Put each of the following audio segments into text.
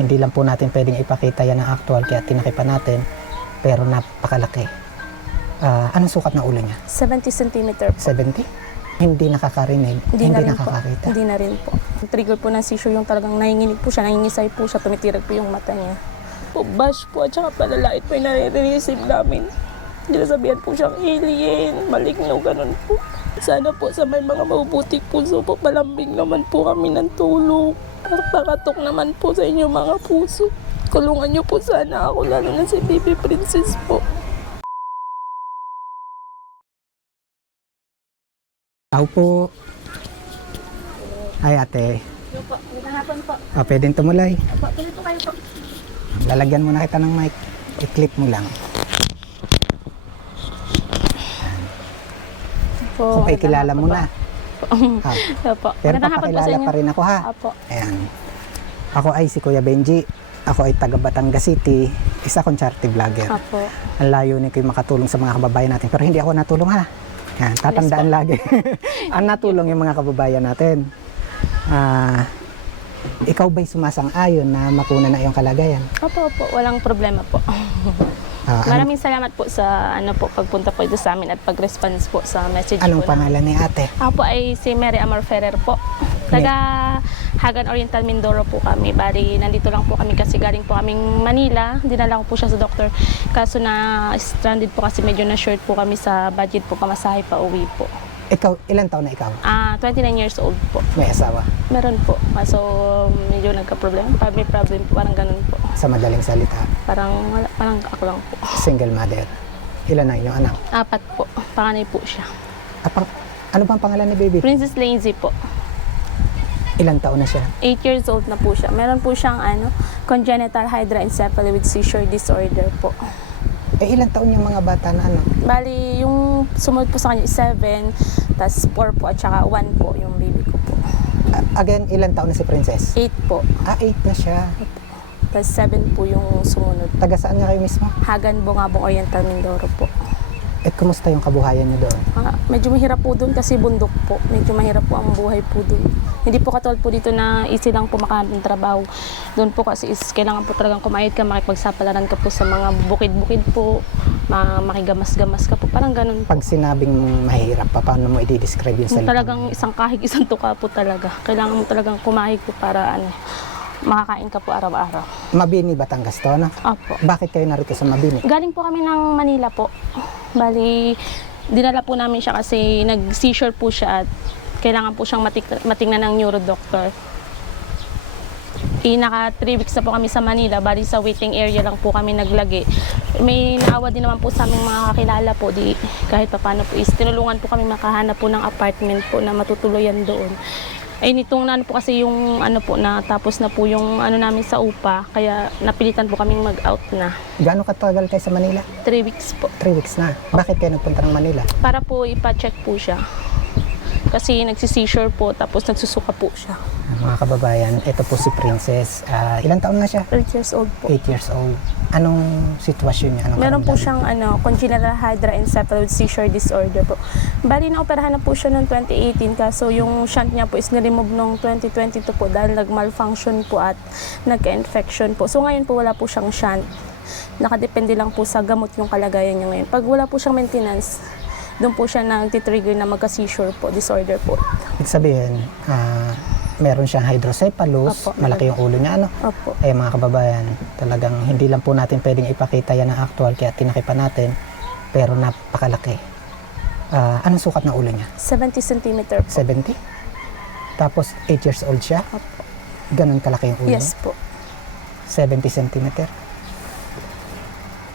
Hindi lang po natin pwedeng ipakita yan ng actual kaya tinakipan natin, pero napakalaki. Anong sukat ng ulo niya? 70 cm po. 70? Hindi nakakarinig, hindi na rin nakakakita. Po. Hindi na rin po. Ang trigger po ng seizure yung talagang nanginginig po siya, nangingisay po siya, tumitirag po yung mata niya. Po, bash po at saka palalait po yung nare-receive namin. Sinasabihan po siyang alien, maligno, ganun po. Sana po sa may mga mabubuting puso po, palambing naman po kami ng tulong. Pakatok naman po sa inyo mga puso. Kulungan niyo po sana ako, lalo na si Baby Princess po. Tao po. Ay ate. Yo po, magandang hapon po. Pwedeng tumulay. Opo, pili po kayo po. Lalagyan muna kita ng mic. I-clip mo lang. Po, Kung may kilala mo na. Opo, Pero magandang hapon po sa papakilala inyo. pa rin ako ha. Opo. Ayan. Ako ay si Kuya Benji. Ako ay taga Batangas City. Isa kong charity vlogger. Opo. Ang layunin ko yung makatulong sa mga kababayan natin. Pero hindi ako natulong ha. Yan, tatandaan lagi. Ang natulong yung mga kababayan natin. Ikaw ba'y sumasang-ayon na makuna na iyong kalagayan? Opo, walang problema po. Maraming salamat po sa pagpunta po ito sa amin at pag-response po sa message Anong po. pangalan ni ate? Ako po ay si Mary Amor Ferrer po. Taga Hagan Oriental Mindoro po kami. Bali, nandito lang po kami kasi galing po kaming Manila. Dinala ko po siya sa doktor. Kaso na stranded po kasi medyo na-short po kami sa budget po pamasahe pa uwi po. Ikaw, ilan taon na ikaw? 29 years old po. May asawa? Meron po. Kaso medyo nagka-problem. May problem po. Parang ganun po. Sa madaling salita, Parang ako lang po. single mother. Ilan na inyong anak? 4 po. Panganay po siya. Ano bang pangalan ni baby? Princess Lazy po. Ilang taon na siya? 8 years old na po siya. Meron po siyang congenital hydranencephaly with seizure disorder po. Ilang taon yung mga bata na anak? Bali, yung sumunod po sa kanya is 7, tas 4 po, at saka 1 po yung baby ko po. Again, ilang taon na si Princess? 8 po, 8 na siya. tas 7 po yung sumunod. Taga saan nga kayo mismo? Hagan, Bungabong, Oriental, Mindoro po. Kumusta yung kabuhayan niyo doon? Medyo mahirap po doon kasi bundok po. Medyo mahirap po ang buhay po doon. Hindi po katulad po dito na easy lang po makahanap ng trabaho. Doon po kasi is kailangan po talagang kumayod ka, makipagsapalaran ka po sa mga bukid-bukid po, makigamas-gamas ka po, parang ganun po. Pag sinabing mahirap, paano mo i-describe yung salita? Talagang isang kahig, isang tuka po talaga. Kailangan mo talagang kumahig po para makakain ka po araw-araw. Mabini, Batangas to, no? Opo. Bakit kayo narito sa Mabini? Galing po kami ng Manila po. Bali, dinala po namin siya kasi nag-seizure po siya at kailangan po siyang matingnan ng neurodoctor. Naka 3 weeks na po kami sa Manila, bali sa waiting area lang po kami naglagi. May naawa din naman po sa aming mga kakilala po, di kahit paano po is tinulungan po kami makahanap po ng apartment po na matutuluyan doon. Nitong po kasi yung natapos na po yung namin sa upa, kaya napilitan po kaming mag-out na. Gaano katagal kayo sa Manila? 3 weeks po. 3 weeks na. Bakit kayo nagpunta ng Manila? Para po ipa-check po siya. Kasi nagsisi-seizure po, tapos nagsusuka po siya. Mga kababayan, ito po si Princess. Ilang taon na siya? 8 years old po. 8 years old. Anong sitwasyon niya? Anong Meron po karamdaman? siyang congenital hydranencephaly with seizure disorder po. Bali, na-operahan na po siya noong 2018, kaso yung shunt niya po is na-remove noong 2022 po dahil nag-malfunction po at nagka-infection po. So ngayon po wala po siyang shunt. Nakadepende lang po sa gamot yung kalagayan niya ngayon. Pag wala po siyang maintenance, doon po siya nag-trigger na magka-seizure po, disorder po. Ibig sabihin, meron siyang hydrocephalus, Opo, malaki yung ulo niya, Opo. Mga kababayan, talagang hindi lang po natin pwedeng ipakita yan ng actual kaya tinakipan natin, pero napakalaki. Anong sukat ng ulo niya? 70 cm po. 70? Tapos 8 years old siya? Opo. Ganun kalaki yung ulo Yes niya? po. 70 cm?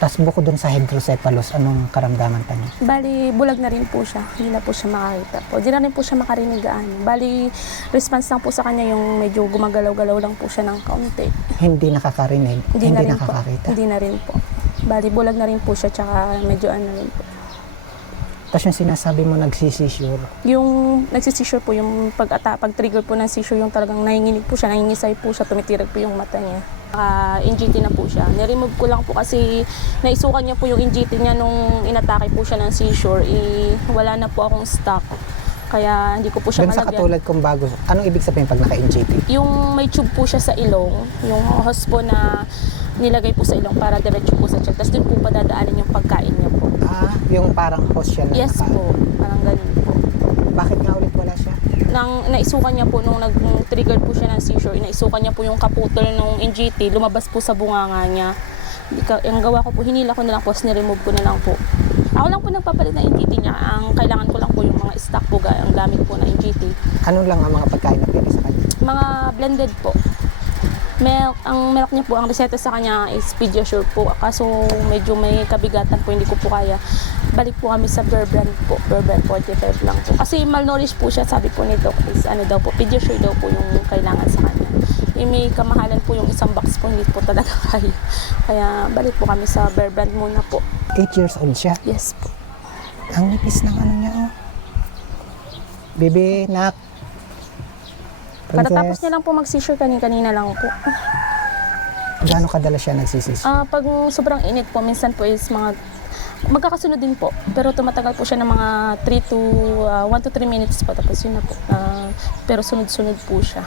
Tapos bukod dun sa hydrocephalus, anong karamdaman pa niya? Bali, bulag na rin po siya. Hindi na po siya makakita po. Hindi na rin po siya makarinig gaano. Bali, response lang po sa kanya yung medyo gumagalaw-galaw lang po siya ng kaunti. Hindi nakakarinig, hindi na rin nakakakita. Po. Hindi na rin po. Bali, bulag na rin po siya, tsaka medyo rin po. Tapos yung sinasabi mo nagsisisure, Yung nagsisisure po, yung pag-trigger po ng seizure, yung talagang nanginginig po siya, nangingisay po siya, tumitirag po yung mata niya. NGT na po siya. Niremove ko lang po kasi naisukan niya po yung NGT niya nung inatake po siya ng seizure. Wala na po akong stock. Kaya hindi ko po siya Dun sa malagyan. katulad kong bago, anong ibig sabihin pag naka-NGT? Yung may tube po siya sa ilong, yung hose po na nilagay po sa ilong para diretso po sa tiyan. Tapos dun po padadaanin yung pagkain niya po. Yung parang host siya na Yes po, parang ganun po. Bakit nga ulit wala siya? Naisukan niya po nung nag-trigger po siya ng seizure, naisukan niya po yung kaputol ng NGT, lumabas po sa bunganga niya. Ang gawa ko po, hinila ko na lang po, ni-remove ko na lang po. Ako lang po nagpapalit ng NGT niya. Ang kailangan ko lang po yung mga stock po, ang gamit po ng NGT. Ano lang ang mga pagkain na pwede sa kanya? Mga blended po. Milk, ang milk niya po, ang reseta sa kanya is Pediasure po. Kaso medyo may kabigatan po, hindi ko po kaya. Balik po kami sa Bear Brand po. Bear Brand 45 lang po. Kasi malnourished po siya, sabi po ni Doc is ano daw po, Pediasure daw po yung kailangan sa kanya. May kamahalan po yung isang box po, hindi po talaga kaya. Kaya balik po kami sa Bear Brand muna po. 8 years old siya. Yes po. Ang nipis ng ano niya, oh. Baby, nak. Katatapos niya lang po mag-seizure kanina lang po. Gaano kadalas siya nagsisis? Pag sobrang init po, minsan po is mga magkakasunod din po. Pero tumatagal po siya ng mga 1 to 3 minutes po. Tapos yun na po. Pero sunod-sunod po siya.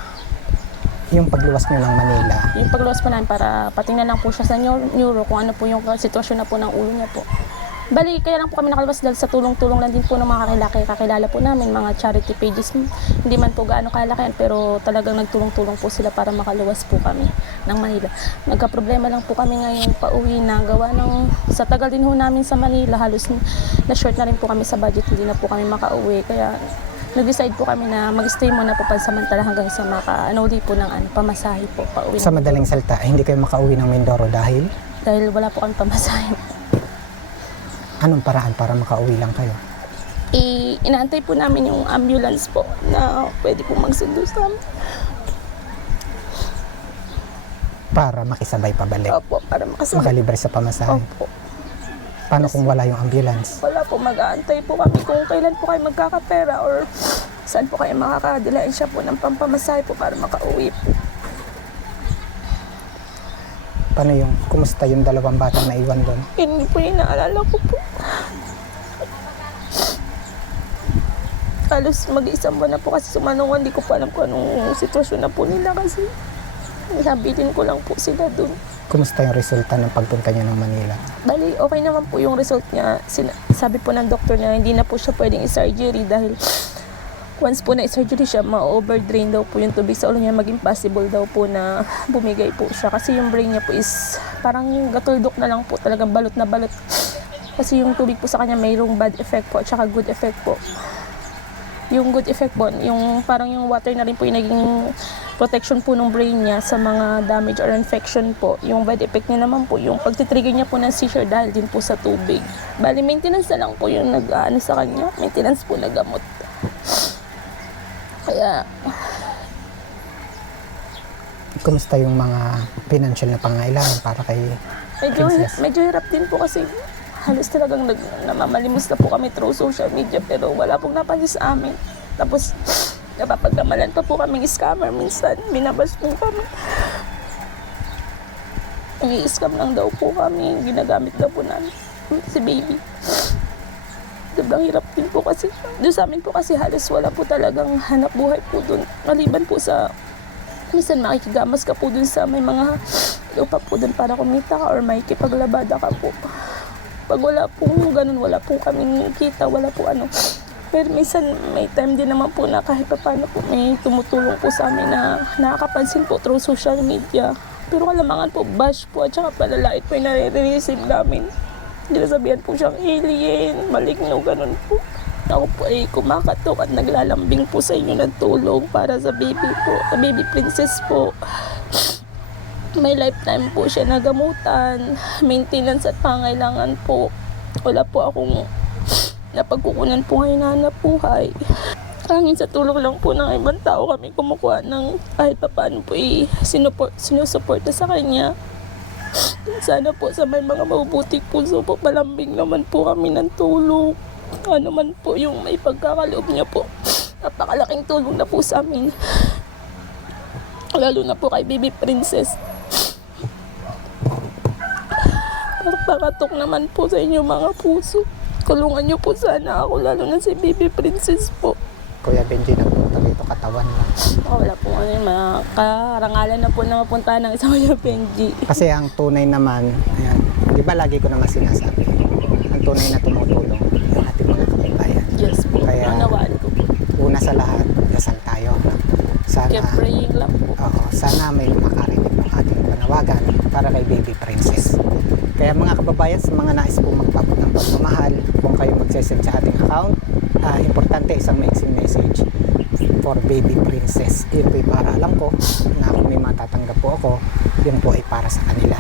Yung pagluwas niyo ng Manila, Yung pagluwas po namin para patingnan lang po siya sa neuro kung ano po yung sitwasyon na po ng ulo niya po. Bali, kaya lang po kami nakalabas dahil sa tulong-tulong lang din po ng mga kakilala po namin, mga charity pages. Hindi man po gaano kalakihan, pero talagang nagtulong-tulong po sila para makaluwas po kami ng Manila. Nagka-problema lang po kami ngayon pauwi na gawa ng sa tagal din ho namin sa Manila, halos na short na rin po kami sa budget, hindi na po kami makauwi. Kaya nag-decide po kami na mag-stay muna po pansamantala hanggang sa maka-anuli po ng pamasahe po pauwi. sa madaling salita, hindi kayo makauwi ng Mindoro dahil Dahil wala po kami pamasahe. anong paraan para makauwi lang kayo? Inaantay po namin yung ambulance po na pwede po magsundo sa amin. Para makisabay pabalik, Opo, para makasama. makalibre sa pamasahe. Opo. Paano kung wala yung ambulance? Wala po, mag-aantay po kami kung kailan po kayo magkakapera or saan po kayo makakadilain siya po ng pampamasahe po para makauwi po. Paano yung, kumusta yung dalawang batang naiwan doon? Hindi po yung naalala ko po. Halos mag-isang buwan na po kasi sumanong, hindi ko pa alam kung anong sitwasyon na po nila kasi habilin ko lang po sila doon. Kumusta yung resulta ng pagpunta niya ng Manila? Bali, okay naman po yung result niya. Sabi po ng doktor niya, hindi na po siya pwedeng i-surgery dahil once po na i-surgery siya, ma-overdrain daw po yung tubig sa ulo niya, maging possible daw po na bumigay po siya. Kasi yung brain niya po is parang yung gatuldok na lang po, talagang balot na balot. Kasi yung tubig po sa kanya mayroong bad effect po at saka good effect po. Yung good effect po, yung parang yung water na rin po yung naging protection po ng brain niya sa mga damage or infection po. Yung bad effect niya naman po, yung pagtitrigger niya po ng seizure dahil din po sa tubig. Bali, maintenance na lang po yung nag-ano sa kanya, maintenance po na gamot. Kaya, Kumusta yung mga financial na pangailangan para kay Princess? medyo hirap din po kasi halos talagang namamalimos na po kami through social media pero wala pong napansin sa amin. Tapos, napapagdamalan pa po kaming scammer minsan. Binabas po kami. I-scam lang daw po kami. Ginagamit daw po namin si baby. Sobrang hirap din po kasi. Doon sa amin po kasi halos wala po talagang hanap buhay po doon. Maliban po sa minsan makikigamas ka po dun sa may mga lupa po dun para kumita ka or may kipaglabada ka po. Pag wala po ganun, wala po kaming kita, wala po ano. Pero minsan may time din naman po na kahit pa paano po may tumutulong po sa amin na nakakapansin po through social media. Pero kalamangan po, bash po at saka palalait po yung nare-receive namin. Sinasabihan po siyang alien, maligno, ganun po. Ako po ay kumakatok at naglalambing po sa inyo ng tulong para sa baby po, sa baby princess po. May lifetime po siya na gamutan, maintenance at pangailangan po. Wala po akong napagkukunan po ngayon na hanap buhay. Hangin sa tulong lang po ng ibang tao kami kumukuha ng kahit pa paano po sinusuporta sa kanya. Sana po sa may mga mabubuting puso po, malambing naman po kami ng tulong. Ano man po yung may pagkakaloob niya po. Napakalaking tulong na po sa amin. Lalo na po kay baby princess. Pakatok naman po sa inyo mga puso. Kulungan niyo po sana ako, lalo na si baby princess po. Kuya Benji nagpunta dito, katawan lang. Wala po ano yun, mga karangalan na po na mapunta ng isang Kuya Benji. Kasi ang tunay naman, ayan, di ba lagi ko naman sinasabi, ang tunay na tumutulong, yung ating mga kababayan. Yes po, Kaya- nanawaan ko po. Una sa lahat, dasal tayo. Sana, Kaya praying lang po. sana may makarinig ng ating panawagan para kay Baby Princess. Kaya mga kababayan, sa mga nais po magpabot ng pagmamahal, kung kayo magsesend sa ating account, importante isang maiksing message for Baby Princess. Yun po para alam ko na kung may matatanggap po ako, yun po ay para sa kanila.